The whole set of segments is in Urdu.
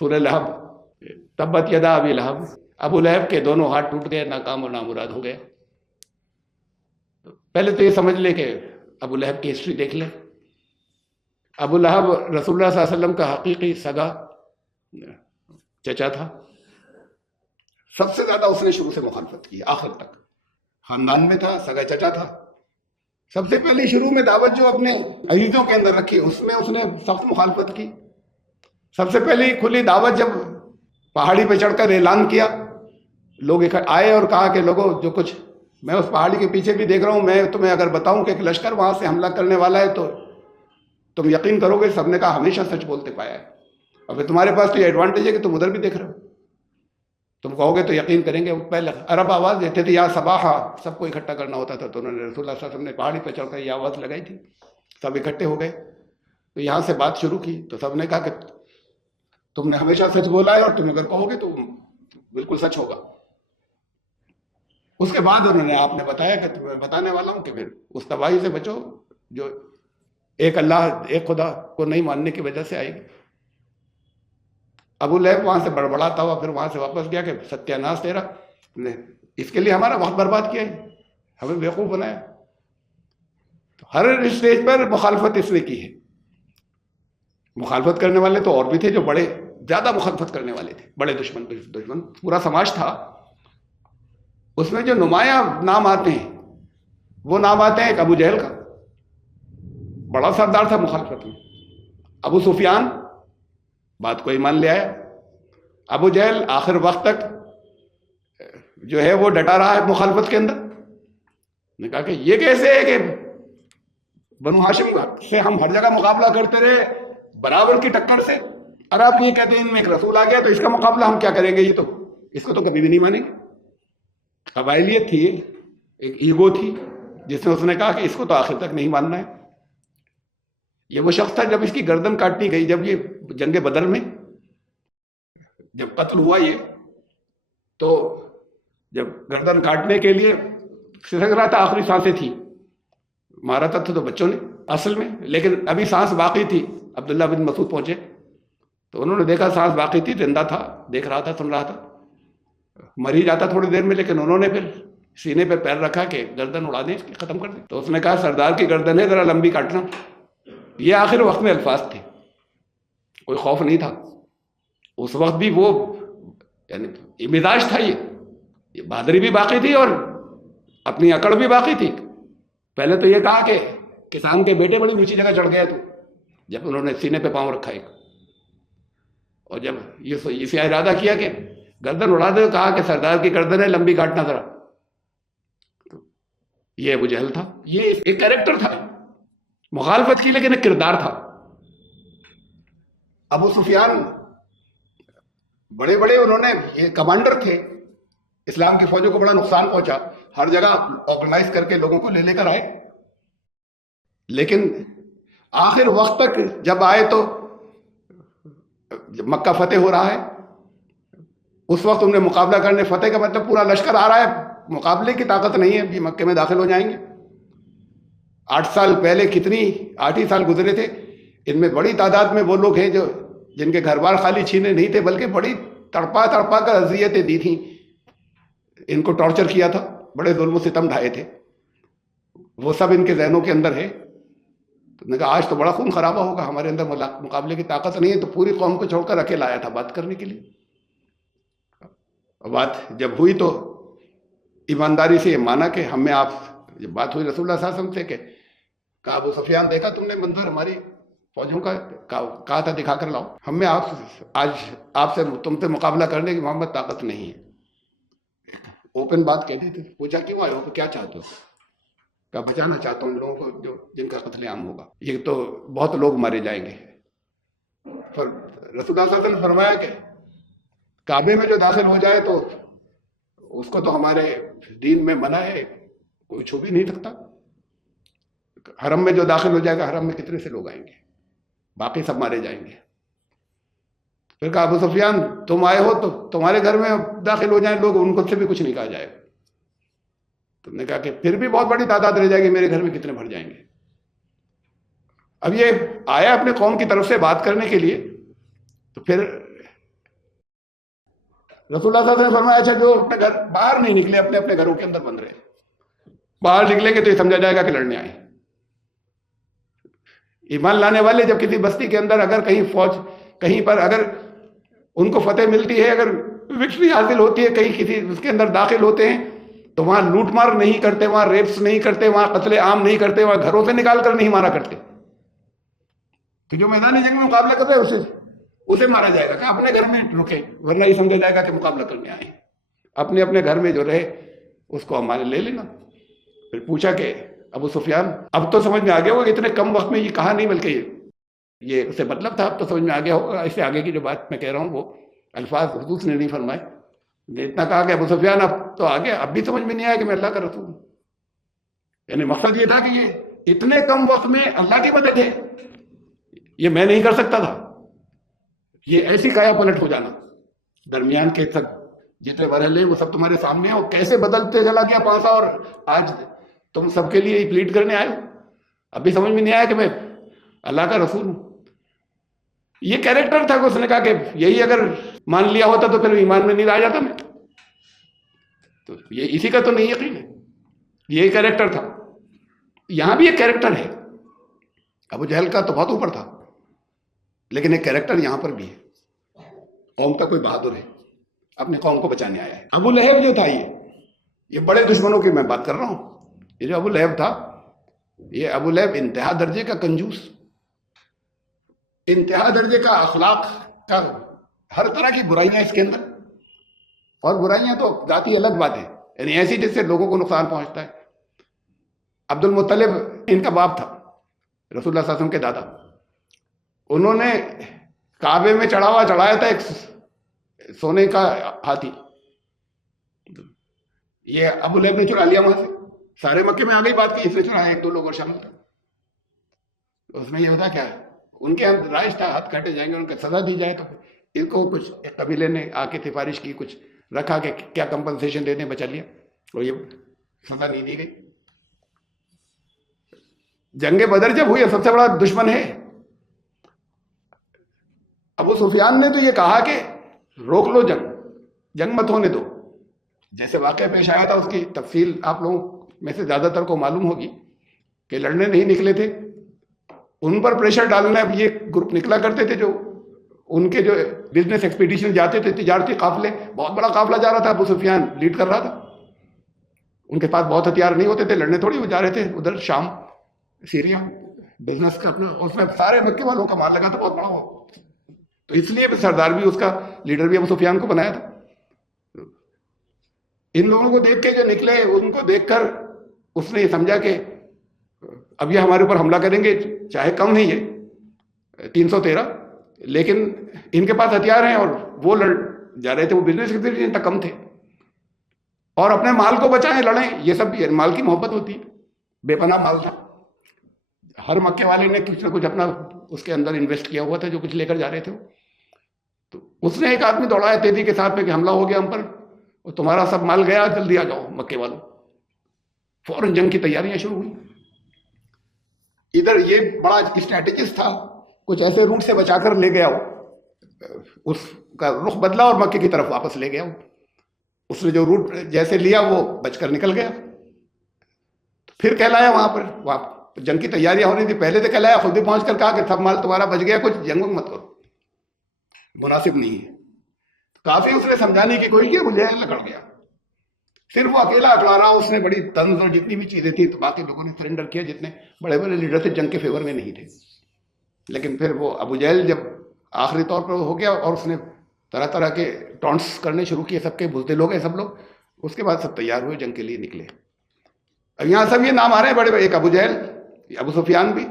سورہ لہب، تبت یدا ابی لہب، ابو لہب کے دونوں ہاتھ ٹوٹ گئے، ناکام اور نامراد ہو گئے۔ پہلے تو یہ سمجھ لے کہ ابو لہب کی ہسٹری دیکھ لیں۔ ابو لہب رسول اللہ صلی اللہ علیہ وسلم کا حقیقی سگا چچا تھا۔ سب سے زیادہ اس نے شروع سے مخالفت کی، آخر تک خاندان میں تھا، سگا چچا تھا۔ سب سے پہلے شروع میں دعوت جو اپنے عزیزوں کے اندر رکھی، اس میں اس نے سخت مخالفت کی۔ سب سے پہلی کھلی دعوت جب پہاڑی پہ چڑھ کر اعلان کیا، لوگ آئے اور کہا کہ لوگوں جو کچھ میں اس پہاڑی کے پیچھے بھی دیکھ رہا ہوں، میں تمہیں اگر بتاؤں کہ ایک لشکر وہاں سے حملہ کرنے والا ہے تو تم یقین کرو گے۔ سب نے کہا ہمیشہ سچ بولتے پایا ہے، اب تمہارے پاس تو یہ ایڈوانٹیج ہے کہ تم ادھر بھی دیکھ رہے ہو، تم کہو گے تو یقین کریں گے۔ پہلے عرب آواز دیتے تھے یا صباحا، سب کو اکٹھا کرنا ہوتا تھا، تو انہوں نے رسول اللہ صلی اللہ علیہ وسلم نے پہاڑی پہ چڑھ کر یہ آواز لگائی تھی، سب اکٹھے ہو گئے۔ تو یہاں سے بات شروع کی تو سب نے کہا کہ تم نے ہمیشہ سچ بولا ہے اور تم اگر کہو گے تو بالکل سچ ہوگا۔ اس کے بعد انہوں نے آپ نے بتایا کہ تمہیں بتانے والا ہوں کہ پھر اس تباہی سے بچو جو ایک اللہ ایک خدا کو نہیں ماننے کی وجہ سے آئے گی۔ ابو لہب وہاں سے بڑبڑاتا ہوا پھر وہاں سے واپس گیا کہ ستیہ ناس تیرا، نے اس کے لیے ہمارا وقت برباد کیا ہے، ہمیں بیوقوف بنایا۔ تو ہر اسٹیج پر مخالفت اس نے کی ہے۔ مخالفت کرنے والے تو اور بھی تھے جو بڑے زیادہ مخالفت کرنے والے تھے، بڑے دشمن پورا سماج تھا۔ اس میں جو نمایاں نام آتے ہیں وہ نام آتے ہیں ایک ابو جہل کا، بڑا سردار تھا مخالفت میں۔ ابو سفیان بات کو ایمان لے آیا۔ ابو جہل آخر وقت تک جو ہے وہ ڈٹا رہا ہے مخالفت کے اندر۔ نے کہا کہ یہ کیسے ہے کہ بنو ہاشم سے ہم ہر جگہ مقابلہ کرتے رہے برابر کی ٹکر سے، اور آپ یہ کہتے ہیں ان میں ایک رسول آ گیا تو اس کا مقابلہ ہم کیا کریں گے، یہ تو اس کو تو کبھی بھی نہیں مانیں گے۔ قبائلیت تھی، ایک ایگو تھی جس میں اس نے کہا کہ اس کو تو آخر تک نہیں ماننا ہے۔ یہ وہ شخص تھا جب اس کی گردن کاٹنی گئی، جب یہ جنگ بدر میں جب قتل ہوا یہ، تو جب گردن کاٹنے کے لیے سسک رہا تھا، آخری سانسیں تھی، مارا تھا تو بچوں نے اصل میں، لیکن ابھی سانس باقی تھی۔ عبداللہ بن مسعود پہنچے تو انہوں نے دیکھا سانس باقی تھی، زندہ تھا، دیکھ رہا تھا، سن رہا تھا، مر ہی جاتا تھوڑی دیر میں، لیکن انہوں نے پھر سینے پہ پیر رکھا کہ گردن اڑا دیں اس کی، ختم کر دیں۔ تو اس نے کہا سردار کی گردن ہے ذرا لمبی کاٹنا۔ یہ آخر وقت میں الفاظ تھے، کوئی خوف نہیں تھا اس وقت بھی، وہ یعنی مزاج تھا، یہ بہادری بھی باقی تھی اور اپنی اکڑ بھی باقی تھی۔ پہلے تو یہ کہا کہ کسان کے بیٹے بڑی اونچی جگہ چڑھ گئے تو، جب انہوں نے سینے پہ پاؤں رکھا ایک، اور جب یہ ارادہ کیا کہ گردن اڑا دے، کہا کہ سردار کی گردن ہے لمبی کاٹنا ذرا۔ یہ ابو جہل تھا، یہ ایک کیریکٹر تھا، مخالفت کی لیکن ایک کردار تھا۔ ابو سفیان بڑے بڑے انہوں نے یہ کمانڈر تھے، اسلام کی فوجوں کو بڑا نقصان پہنچا، ہر جگہ آرگنائز کر کے لوگوں کو لے کر آئے، لیکن آخر وقت تک جب آئے تو جب مکہ فتح ہو رہا ہے اس وقت انہیں مقابلہ کرنے، فتح کا مطلب پورا لشکر آ رہا ہے، مقابلے کی طاقت نہیں ہے، بھی مکے میں داخل ہو جائیں گے۔ 8 سال پہلے 8 ہی سال گزرے تھے، ان میں بڑی تعداد میں وہ لوگ ہیں جو جن کے گھر بار خالی چھینے نہیں تھے، بلکہ بڑی تڑپا کر اذیتیں دی تھیں، ان کو ٹارچر کیا تھا، بڑے ظلم و ستم ڈھائے تھے، وہ سب ان کے ذہنوں کے اندر ہے۔ تو نے کہا آج تو بڑا خون خرابہ ہوگا، ہمارے اندر مقابلے کی طاقت نہیں ہے، تو پوری قوم کو چھوڑ کر اکیلا آیا تھا بات کرنے کے لیے۔ بات جب ہوئی تو ایمانداری سے یہ مانا کہ ہمیں آپ، جب بات ہوئی رسول اللہ صلی اللہ علیہ وسلم سے کہ کہا ابو سفیان دیکھا تم نے منظر ہماری فوجوں کا، کہا تھا دکھا کر لاؤ، ہمیں آج آپ سے تم سے مقابلہ کرنے کی محمد طاقت نہیں ہے۔ اوپن بات کہہ دی تھی، پوچھا کیوں آئے ہو، کیا چاہتے ہو؟ کہا بچانا چاہتا ہوں لوگوں کو جن کا قتل عام ہوگا، یہ تو بہت لوگ مارے جائیں گے۔ رسول اللہ صلی اللہ علیہ وسلم نے فرمایا کہ کعبے میں جو داخل ہو جائے تو اس کو تو ہمارے دین میں منع ہے، کوئی چھو بھی نہیں سکتا۔ حرم میں جو داخل ہو جائے گا، حرم میں کتنے سے لوگ آئیں گے، باقی سب مارے جائیں گے۔ پھر کہا ابو سفیان تم آئے ہو تو تمہارے گھر میں داخل ہو جائیں لوگ، ان کو سے بھی کچھ نہیں کہا جائے گا۔ تم نے کہا کہ پھر بھی بہت بڑی تعداد رہ جائے گی، میرے گھر میں کتنے بھر جائیں گے۔ اب یہ آیا اپنے قوم کی طرف سے بات کرنے کے لیے، تو پھر رسول اللہ صلی اللہ علیہ وسلم نے فرمایا اچھا جو اپنے گھر باہر نہیں نکلے، اپنے اپنے گھروں کے اندر بند رہے، باہر نکلیں گے تو یہ سمجھا جائے گا کہ لڑنے آئے۔ ایمان لانے والے جب کسی بستی کے اندر اگر کہیں فوج کہیں پر اگر ان کو فتح ملتی ہے، اگر وکٹری حاصل ہوتی ہے، کہیں کسی اس کے اندر داخل ہوتے ہیں تو وہاں لوٹ مار نہیں کرتے، وہاں ریپس نہیں کرتے، وہاں قتل عام نہیں کرتے، وہاں گھروں سے نکال کر نہیں مارا کرتے۔ تو جو میدان جنگ میں مقابلہ کر رہے ہیں اسے مارا جائے گا کہ اپنے گھر میں رکے، ورنہ یہ سمجھا جائے گا کہ مقابلہ کرنے آئے ہیں۔ اپنے اپنے گھر میں جو رہے اس کو ہمارے لے لینا۔ پھر پوچھا کہ ابو سفیان، اب تو سمجھ میں آ گیا ہوگا اتنے کم وقت میں یہ کہا نہیں، بلکہ یہ اسے مطلب تھا، اب تو سمجھ میں آ گیا ہوگا، اس سے آگے کی جو بات میں کہہ رہا ہوں وہ الفاظ حضور نے نہیں فرمائے، اتنا کہا کہ ابو سفیان اب تو آ گیا، اب بھی سمجھ میں نہیں آیا کہ میں اللہ کا رسول ہوں۔ یعنی مقصد یہ تھا کہ یہ اتنے کم وقت میں اللہ کی مدد ہے، یہ میں نہیں کر سکتا تھا، یہ ایسی کایا پلٹ ہو جانا، درمیان کے تک جتنے مرحلے وہ سب تمہارے سامنے ہیں، اور کیسے بدلتے چلا گیا پانسا، اور آج تم سب کے لیے پلیڈ کرنے آئے ہو، اب بھی سمجھ میں نہیں آیا کہ میں اللہ کا رسول ہوں۔ یہ کیریکٹر تھا کہ اس نے کہا کہ یہی اگر مان لیا ہوتا تو پھر ایمان میں نہیں رہ جاتا میں، تو یہ اسی کا تو نہیں یقین ہے، یہی کیریکٹر تھا۔ یہاں بھی ایک کیریکٹر ہے، ابو جہل کا تو بہت اوپر تھا، لیکن ایک کیریکٹر یہاں پر بھی ہے، قوم کا کوئی بہادر ہے، اپنے قوم کو بچانے آیا ہے۔ ابو لہب جو تھا یہ بڑے دشمنوں کی میں بات کر رہا ہوں، یہ جو ابو لہب تھا، یہ ابو لہب انتہا درجے کا کنجوس، انتہا درجے کا اخلاق کا، ہر طرح کی برائیاں اس کے اندر، اور برائیاں تو ذاتی الگ بات ہے، یعنی ایسی جس سے لوگوں کو نقصان پہنچتا ہے۔ عبد المطلب ان کا باپ تھا، رسول اللہ صلی اللہ علیہ وسلم کے دادا، انہوں نے کعبے میں چڑھایا تھا ایک سونے کا ہاتھی، یہ ابو لہب نے چرا لیا وہاں سے، سارے مکے میں آ گئی بات کی اس نے چرایا، ایک دو لوگ اور شامل تھے۔ اس میں یہ ہوتا کیا ہے، ان کے رائج تھا ہاتھ کاٹے جائیں گے، ان کو سزا دی جائے، تو ان کو کچھ ایک قبیلے نے آ کے سفارش کی، کچھ رکھا کہ کیا کمپنسیشن دے دیں، بچا لیا، اور یہ سزا نہیں دی گئی۔ جنگ بدر جب ہوئی، سب سے بڑا دشمن ہے ابو سفیان نے تو یہ کہا کہ روک لو جنگ مت ہونے دو۔ جیسے واقعہ پیش آیا تھا اس کی تفصیل آپ لوگوں میں سے زیادہ تر کو معلوم ہوگی کہ لڑنے نہیں نکلے تھے، ان پر پریشر ڈالنا، یہ گروپ نکلا کرتے تھے جو ان کے جو بزنس ایکسپیڈیشن جاتے تھے، تجارتی قافلے، بہت بڑا قافلہ جا رہا تھا، ابو سفیان لیڈ کر رہا تھا، ان کے پاس بہت ہتھیار نہیں ہوتے تھے، لڑنے تھوڑی وہ جا رہے تھے ادھر شام سیریا، بزنس کا اپنا، اس میں سارے مکے والوں کا مال لگا تھا بہت بڑا وہ، تو اس لیے سردار بھی اس کا لیڈر بھی ابو سفیان کو بنایا تھا۔ ان لوگوں کو دیکھ کے جو نکلے، ان کو دیکھ کر اس نے یہ سمجھا کہ اب یہ ہمارے اوپر حملہ کریں گے، چاہے کم نہیں ہے 313، لیکن ان کے پاس ہتھیار ہیں اور وہ لڑ جا رہے تھے، وہ بزنس ایکسپیڈیشن تک کم تھے، اور اپنے مال کو بچائیں، لڑیں، یہ سب مال کی محبت ہوتی ہے، بے پناہ مال تھا، ہر مکے والے نے کچھ نہ کچھ اپنا اس کے اندر انویسٹ کیا ہوا تھا، جو کچھ لے کر جا رہے تھے۔ تو اس نے ایک آدمی دوڑایا تیزی کے ساتھ میں کہ حملہ ہو گیا ہم پر، اور تمہارا سب مال گیا، جلدی آ جاؤ مکے والوں۔ فوراً جنگ کی تیاریاں شروع ہوئی۔ ادھر یہ بڑا اسٹریٹجسٹ تھا، کچھ ایسے روٹ سے بچا کر لے گیا ہو، اس کا رخ بدلا اور مکے کی طرف واپس لے گیا ہو، اس نے جو روٹ جیسے لیا وہ بچ کر نکل گیا، پھر کہلایا وہاں پر جنگ کی تیاریاں ہو رہی تھی، پہلے تو کہلایا، خود بھی پہنچ کر کہا کہ سب مال تمہارا بچ گیا، کچھ جنگ مت کرو، مناسب نہیں ہے۔ کافی اس نے سمجھانے کی کوئی کیا، مجھے لکڑ گیا، صرف وہ اکیلا اکڑا رہا، اس نے بڑی طنز اور جتنی بھی چیزیں تھیں تو باقی لوگوں نے سرنڈر کیا، جتنے بڑے بڑے لیڈر تھے جنگ کے فیور میں نہیں تھے۔ لیکن پھر وہ ابو جہل جب آخری طور پر ہو گیا اور اس نے طرح طرح کے ٹونٹس کرنے شروع کیے، سب کے بزدل ہو گئے سب لوگ، اس کے بعد سب تیار ہوئے، جنگ کے لیے نکلے۔ اب یہاں سب یہ نام آ رہے ہیں بڑے بڑے، ایک ابو جہل، ابو سفیان بھی،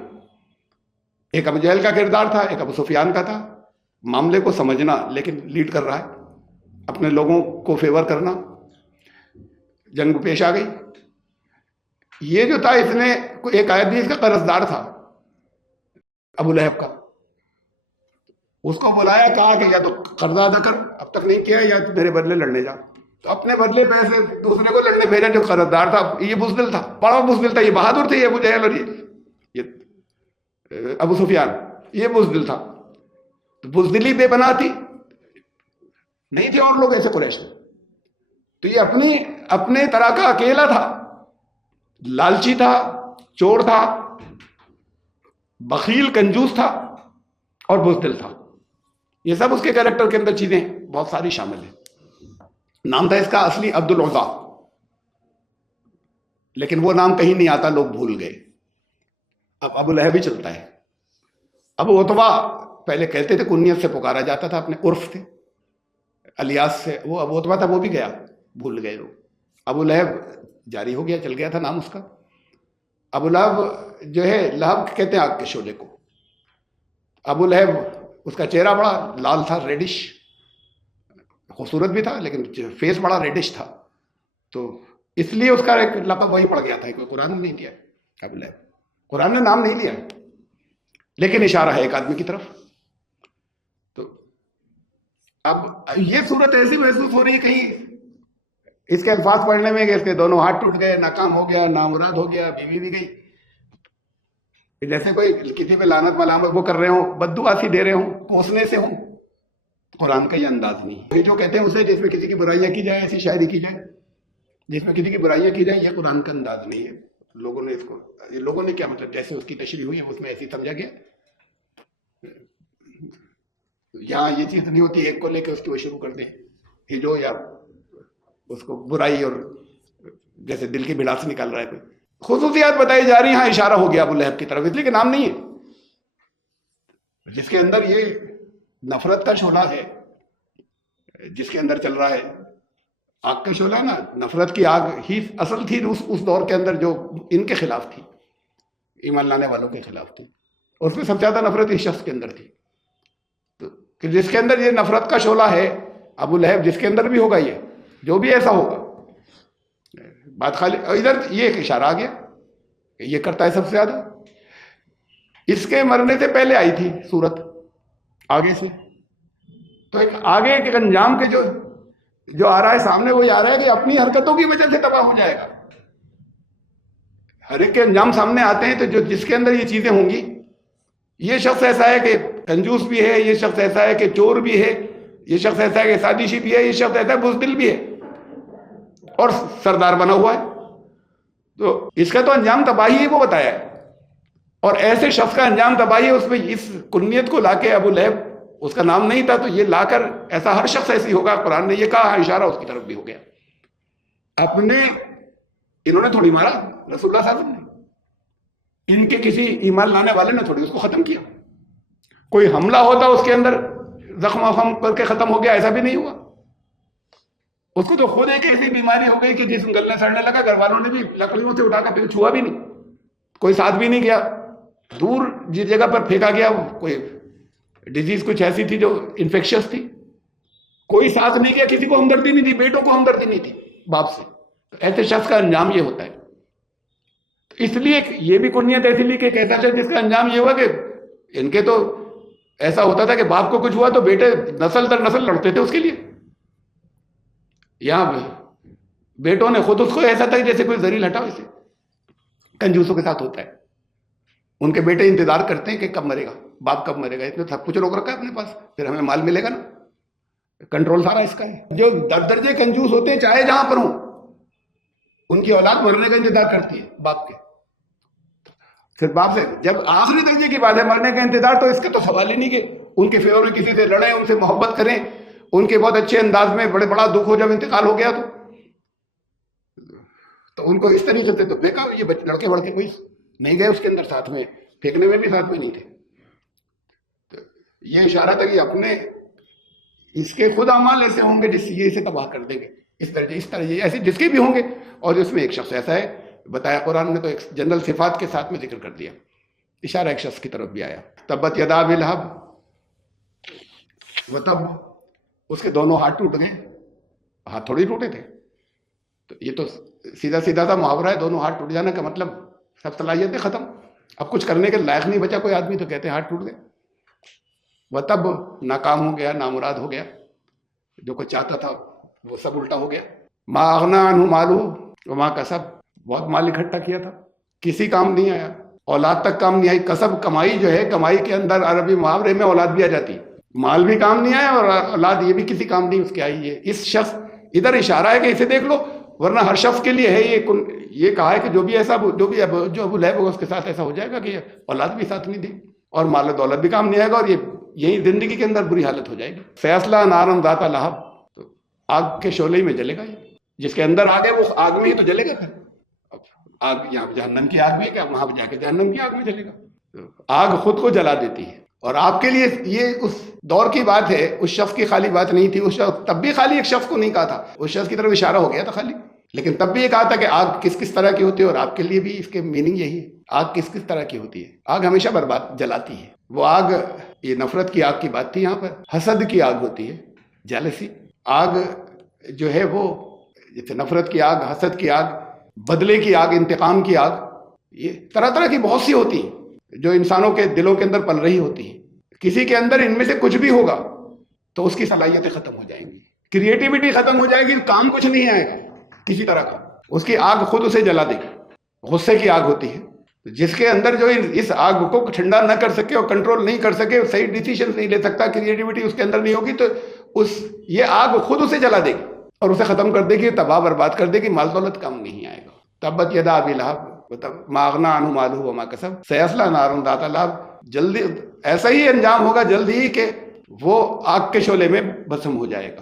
ایک ابو جہل کا کردار تھا، ایک ابو سفیان کا تھا، معاملے کو سمجھنا، لیکن لیڈ کر رہا ہے، اپنے لوگوں کو فیور کرنا۔ جنگ پیش آ گئی، یہ جو تھا اس نے ایک آدمی اس کا قرض دار تھا ابو لہب کا، اس کو بلایا، کہا کہ یا تو قرض ادا کر، اب تک نہیں کیا، یا میرے بدلے لڑنے جا۔ تو اپنے بدلے پیسے دوسرے کو لڑنے بھیجا جو قرض دار تھا، یہ بزدل تھا، بڑا بزدل تھا، یہ بہادر تھے، یہ ابو جہل اور یہ ابو سفیان، یہ بزدل تھا، تو بزدلی بے پناہ تھی، نہیں تھے اور لوگ ایسے قریش میں. تو یہ اپنے طرح کا اکیلا تھا، لالچی تھا، چور تھا، بخیل کنجوس تھا اور بزدل تھا. یہ سب اس کے کیریکٹر کے اندر چیزیں بہت ساری شامل ہیں. نام تھا اس کا اصلی عبد العزا، لیکن وہ نام کہیں نہیں آتا، لوگ بھول گئے. اب ابو لہب ہی چلتا ہے. ابو عتبہ پہلے کہتے تھے، کنیت سے پکارا جاتا تھا، اپنے عرف تھے الیاس سے. وہ ابو عتبہ تھا، وہ بھی گیا، بھول گئے لوگ. ابو لہب جاری ہو گیا، چل گیا تھا نام اس کا. ابو لہب جو ہے، لہب کہتے ہیں آگ کے شعلے کو. ابو لہب اس کا چہرہ بڑا لال تھا، ریڈش، خوبصورت بھی تھا لیکن فیس بڑا ریڈش تھا، تو اس لیے اس کا ایک لقب وہی پڑ گیا تھا. کوئی قرآن نے نہیں دیا ابو لہب، قرآن نے نام نہیں لیا، لیکن اشارہ ہے ایک آدمی کی طرف. تو اب یہ صورت ایسی محسوس ہو رہی ہے کہیں اس کے الفاظ پڑھنے میں کہ اس کے دونوں ہاتھ ٹوٹ گئے، ناکام ہو گیا، نامراد ہو گیا، بیوی بھی گئی. جیسے کوئی کسی پہ لعنت ملامت وہ کر رہے ہوں، بددعا سی دے رہے ہوں، کوسنے سے ہوں. قرآن کا یہ انداز نہیں ہے. یہ جو کہتے ہیں اسے جس میں کسی کی برائیاں کی جائے، ایسی شاعری کی جائے جس میں کسی کی برائیاں کی جائیں، یہ قرآن کا انداز نہیں ہے. لوگوں نے کیا مطلب جیسے اس کی تشریح ہوئی اس میں ایسی سمجھا گیا. یہاں یہ چیز نہیں ہوتی ایک کو لے کے اس کی وہ شروع کر دیں ہجو یا اس کو برائی اور جیسے دل کی بھڑاس نکال رہا ہے کوئی. خصوصیات بتائی جا رہی ہیں. ہاں اشارہ ہو گیا ابو لہب کی طرف، اس لیے کہ نام نہیں ہے. جس کے اندر یہ نفرت کا شعلہ ہے، جس کے اندر چل رہا ہے آگ کا شعلہ نا، نفرت کی آگ ہی اصل تھی اس دور کے اندر جو ان کے خلاف تھی، ایمان لانے والوں کے خلاف تھی. اور اس میں سب سے زیادہ نفرت اس شخص کے اندر تھی. تو کہ جس کے اندر یہ نفرت کا شعلہ ہے، ابو لہب جس کے اندر بھی ہوگا، یہ جو بھی ایسا ہوگا بات خالی. ادھر یہ ایک اشارہ آ گیا کہ یہ کرتا ہے سب سے زیادہ. اس کے مرنے سے پہلے آئی تھی صورت آگے سے، تو ایک آگے کے انجام کے جو آ رہا ہے سامنے، وہ یہ آ رہا ہے کہ اپنی حرکتوں کی وجہ سے تباہ ہو جائے گا. ہر ایک کے انجام سامنے آتے ہیں، تو جس کے اندر یہ چیزیں ہوں گی، یہ شخص ایسا ہے کہ کنجوس بھی ہے، یہ شخص ایسا ہے کہ چور بھی ہے، یہ شخص ایسا ہے کہ سازشی بھی ہے، یہ شخص ایسا ہے بزدل بھی ہے اور سردار بنا ہوا ہے. تو اس کا تو انجام تباہی ہے، وہ بتایا ہے. اور ایسے شخص کا انجام تباہی ہے، اس میں اس کنیت کو لا کے ابو لہب، اس کا نام نہیں تھا تو یہ لا کر ایسا ہر شخص ایسی ہوگا. قرآن نے یہ کہا، اشارہ اس کی طرف بھی ہو گیا. انہوں نے تھوڑی مارا رسول اللہ صلی اللہ علیہ وسلم نے، ان کے کسی ایمان لانے والے نے تھوڑی اس کو ختم کیا. کوئی حملہ ہوتا اس کے اندر زخم وخم کر کے ختم ہو گیا، ایسا بھی نہیں ہوا. اس کو تو خود ایک ایسی بیماری ہو گئی کہ جسم گلنے سڑنے لگا، گھر والوں نے بھی لکڑیوں سے اٹھا کر پھر چھوا بھی نہیں، کوئی ساتھ بھی نہیں گیا. دور جس جگہ پر پھینکا گیا، کوئی ڈیزیز کچھ ایسی تھی جو انفیکشس تھی، کوئی ساتھ نہیں گیا، کسی کو ہمدردی نہیں تھی، بیٹوں کو ہمدردی نہیں تھی باپ سے. ایسے شخص کا انجام یہ ہوتا ہے. اس لیے یہ بھی کنیت ایسی لی کہ ایک ایسا شخص جس کا انجام یہ ہوا کہ ان کے تو ایسا ہوتا تھا کہ باپ کو کچھ ہوا تو بیٹے نسل در نسل لڑتے تھے اس کے لیے. یہاں بیٹوں نے خود اس کو ایسا تھا جیسے کوئی زریل ہٹا، ویسے کنجوسوں کے ساتھ ہوتا ہے. ان کے بیٹے انتظار کرتے ہیں کہ کب مرے گا باپ، کب مرے گا. اتنے سب کچھ روک رکھا ہے اپنے پاس، پھر ہمیں مال ملے گا نا. کنٹرول سارا اس کا ہے. جو درجے کنجوس ہوتے ہیں چاہے جہاں پر ہوں، ان کی اولاد مرنے کا انتظار کرتی ہے باپ کے. پھر باپ سے جب آخری درجے کی بات ہے مرنے کا انتظار، تو اس کا تو سوال ہی نہیں کہ ان کے فیور میں کسی سے لڑیں، ان سے محبت کریں، ان کے بہت اچھے انداز میں بڑا دکھ ہو جب انتقال ہو گیا تو ان کو اس طریقے سے تو پھینکا. یہ لڑکے بڑکے کوئی نہیں گئے اس کے اندر، ساتھ میں پھینکنے میں بھی ساتھ میں نہیں تھے. تو یہ اشارہ تھا کہ اپنے اس کے خود اعمال ایسے ہوں گے جس سے یہ اسے تباہ کر دیں گے. اس طرح ایسے جس کے بھی ہوں گے. اور اس میں ایک شخص ایسا ہے بتایا قرآن نے، تو ایک جنرل صفات کے ساتھ میں ذکر کر دیا. اشارہ ایک شخص کی طرف بھی آیا. تبت یدا ابی لہب وتب، اس کے دونوں ہاتھ ٹوٹ گئے. ہاتھ تھوڑی ٹوٹے تھے، تو یہ تو سیدھا سیدھا سا محاورہ ہے. دونوں ہاتھ ٹوٹ جانا کا مطلب سب صلاحیتیں ختم، اب کچھ کرنے کے لائق نہیں بچا کوئی آدمی، تو کہتے ہیں ہاتھ ٹوٹ گئے. وتب، ناکام ہو گیا، نامراد ہو گیا، جو کچھ چاہتا تھا وہ سب الٹا ہو گیا. ما اغنی عنہ مالہ وما کسب، بہت مال اکٹھا کیا تھا، کسی کام نہیں آیا، اولاد تک کام نہیں آئی. کسب کمائی جو ہے، کمائی کے اندر عربی محاورے میں اولاد بھی آ جاتی ہے. مال بھی کام نہیں آیا اور اولاد یہ بھی کسی کام نہیں اس کے آئی ہے. اس شخص ادھر اشارہ ہے کہ اسے دیکھ لو، ورنہ ہر شخص کے لیے ہے یہ کہا ہے کہ جو بھی ابو لہب ہوگا اس کے ساتھ ایسا ہو جائے گا کہ اولاد بھی ساتھ نہیں دے اور مال و دولت بھی کام نہیں آئے گا، اور یہی زندگی کے اندر بری حالت ہو جائے گی. فیصلہ نارن ذات لہب، تو آگ کے شعلے میں جلے گا. یہ جس کے اندر آگ ہے وہ آگ میں ہی تو جلے گا. پھر آگ یہاں جہنم کی آگ بھی ہے، کیا وہاں جا کے جہنم کی آگ میں جلے گا؟ آگ خود کو جلا دیتی ہے. اور آپ کے لیے یہ اس دور کی بات ہے، اس شخص کی خالی بات نہیں تھی. اس شخص تب بھی خالی ایک شخص کو نہیں کہا تھا، اس شخص کی طرف اشارہ ہو گیا تھا خالی، لیکن تب بھی یہ کہا تھا کہ آگ کس کس طرح کی ہوتی ہے. اور آپ کے لیے بھی اس کے میننگ یہی ہے، آگ کس کس طرح کی ہوتی ہے. آگ ہمیشہ برباد جلاتی ہے. وہ آگ، یہ نفرت کی آگ کی بات تھی یہاں پر. حسد کی آگ ہوتی ہے، جیلسی. آگ جو ہے وہ جیسے نفرت کی آگ، حسد کی آگ، بدلے کی آگ، انتقام کی آگ، یہ طرح طرح کی بہت سی ہوتی ہیں جو انسانوں کے دلوں کے اندر پل رہی ہوتی ہیں. کسی کے اندر ان میں سے کچھ بھی ہوگا تو اس کی صلاحیتیں ختم ہو جائیں گی، کریٹیوٹی ختم ہو جائے گی، کام کچھ نہیں آئے گا کسی طرح کا. اس کی آگ خود اسے جلا دے گی. غصے کی آگ ہوتی ہے، جس کے اندر جو اس آگ کو ٹھنڈا نہ کر سکے اور کنٹرول نہیں کر سکے، صحیح ڈیسیشن نہیں لے سکتا، کریٹیوٹی اس کے اندر نہیں ہوگی، تو یہ آگ خود اسے جلا دے گی اور اسے ختم کر دے گی، تباہ برباد کر دے گی. مال دولت کام نہیں آئے گا. تبت یدا ابی لہب ما اغنی عنہ مالہ وما کسب سیصلی نارا ذات لہب. جلدی ایسا ہی انجام ہوگا جلدی ہی کہ وہ آگ کے شعلے میں بھسم ہو جائے گا.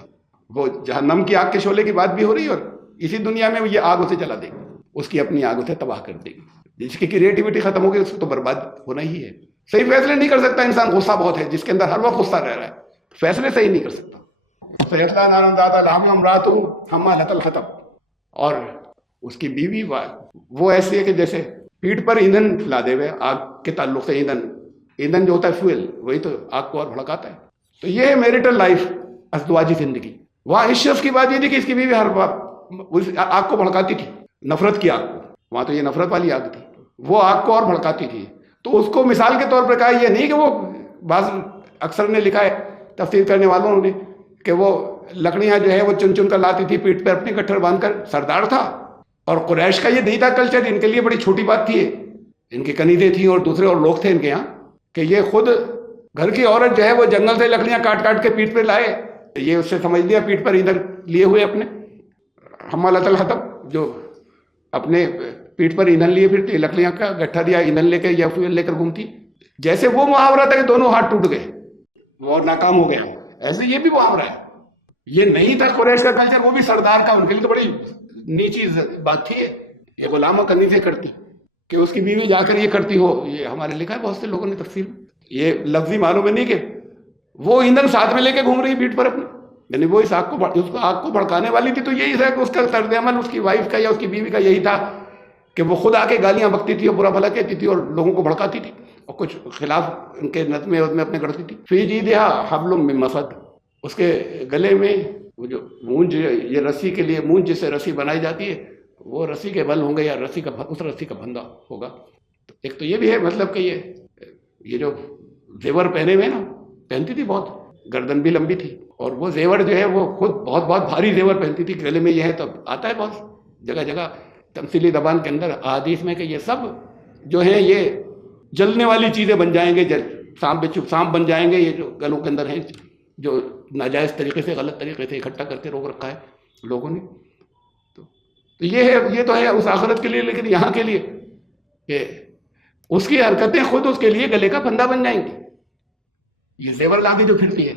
وہ جہنم کی آگ کے شعلے کی بات بھی ہو رہی ہے، اور اسی دنیا میں یہ آگ اسے جلا دے گی، اس کی اپنی آگ اسے تباہ کر دے گی. جس کی کریٹیوٹی ختم ہوگی اس کو تو برباد ہونا ہی ہے. صحیح فیصلے نہیں کر سکتا انسان. غصہ بہت ہے، جس کے اندر ہر وقت غصہ رہ رہا ہے، فیصلے صحیح نہیں کر سکتا. فیصلہ نارا ذات لہب امرأتہ حمالۃ الحطب. اور اس کی بیوی وہ ایسی ہے کہ جیسے پیٹھ پر ایندھن لا دے ہوئے. آگ کے تعلق سے ایندھن جو ہوتا ہے فیول، وہی تو آگ کو اور بھڑکاتا ہے. تو یہ ہے میریٹل لائف، ازدواجی زندگی. وہاں اس شخص کی بات یہ تھی کہ اس کی بیوی ہر وقت آگ کو بھڑکاتی تھی، نفرت کی آگ کو. وہاں تو یہ نفرت والی آگ تھی، وہ آگ کو اور بھڑکاتی تھی. تو اس کو مثال کے طور پر کہا، یہ نہیں کہ وہ بعض اکثر نے لکھا ہے تفسیر کرنے والوں نے کہ وہ لکڑیاں جو ہے وہ چن چن کر لاتی تھی، پیٹھ پہ اپنی گٹھڑ باندھ کر. سردار تھا، اور قریش کا یہ نہیں تھا کلچر. ان کے لیے بڑی چھوٹی بات تھی، ان کی کنیزیں تھیں اور دوسرے اور لوگ تھے ان کے یہاں، کہ یہ خود گھر کی عورت جو ہے وہ جنگل سے لکڑیاں کاٹ کاٹ کے پیٹھ پہ لائے. یہ اس سے سمجھ لیا پیٹھ پر ایندھن لیے ہوئے اپنے. حمالۃ الحطب، جو اپنے پیٹھ پر ایندھن لیے پھرتی، لکڑیاں کا گٹھا دیا ایندھن لے کے یا فیول لے کر گھومتی. جیسے وہ محاورہ تھا کہ دونوں ہاتھ ٹوٹ گئے، وہ ناکام ہو گیا، ایسے یہ بھی محاورہ ہے. یہ نہیں تھا قریش کا کلچر، وہ بھی سردار کا. ان کے لیے تو بڑی نیچی بات تھی یہ غلاموں کرنی سے کرتی، کہ اس کی بیوی جا کر یہ کرتی ہو. یہ ہمارے لکھا ہے بہت سے لوگوں نے تفسیر. یہ لفظی معلوم ہے نہیں کہ وہ ایندھن ساتھ میں لے کے گھوم رہی پیٹھ پر اپنی، یعنی وہ اس آگ کو بھڑکانے والی تھی. تو یہی تھا کہ اس کا طرز عمل اس کی وائف کا یا اس کی بیوی کا یہی تھا کہ وہ خود آ کے گالیاں بکتی تھی اور برا بھلا کہتی تھی اور لوگوں کو بھڑکاتی تھی اور کچھ خلاف ان کے نظمیں اپنے کرتی تھی. فی جیدہا حبل من مسد. اس کے گلے میں وہ جو مونج، یہ رسی کے لیے مونج جس سے رسی بنائی جاتی ہے، وہ رسی کے بل ہوں گے یا اس رسی کا پھندا ہوگا. تو ایک تو یہ بھی ہے مطلب کہ یہ جو زیور پہنے ہوئے نا، پہنتی تھی، بہت گردن بھی لمبی تھی، اور وہ زیور جو ہے وہ خود بہت بہت بھاری زیور پہنتی تھی. گلے میں یہ ہے تو آتا ہے بہت جگہ جگہ تمثیلی زبان کے اندر احادیث میں کہ یہ سب جو ہیں یہ جلنے والی چیزیں بن جائیں گے، سانپ بن جائیں گے. یہ جو گلوں کے اندر ہیں، جو ناجائز طریقے سے، غلط طریقے سے اکٹھا کر کے روک رکھا ہے لوگوں نے. تو یہ تو ہے اس آخرت کے لیے. لیکن یہاں کے لیے کہ اس کی حرکتیں خود اس کے لیے گلے کا پھندا بن جائیں گی. یہ زیور لاندھی جو پھرتی ہے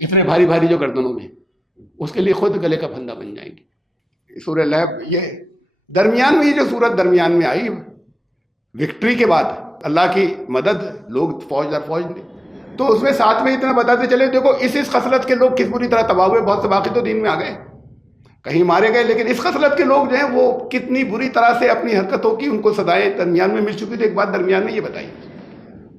اتنے بھاری بھاری جو گردنوں میں، اس کے لیے خود گلے کا پھندا بن جائیں گی. سورہ لہب، یہ درمیان میں، یہ جو سورت درمیان میں آئی وکٹری کے بعد، اللہ کی مدد، لوگ فوج در فوج نے، تو اس میں ساتھ میں اتنا بتاتے چلے دیکھو اس خصلت کے لوگ کس بری طرح تباہ ہوئے. بہت سے باقی تو دین میں آ گئے، کہیں مارے گئے، لیکن اس خصلت کے لوگ جو ہیں وہ کتنی بری طرح سے اپنی حرکتوں کی ان کو سزائیں درمیان میں مل چکی تھی. ایک بات درمیان میں یہ بتائی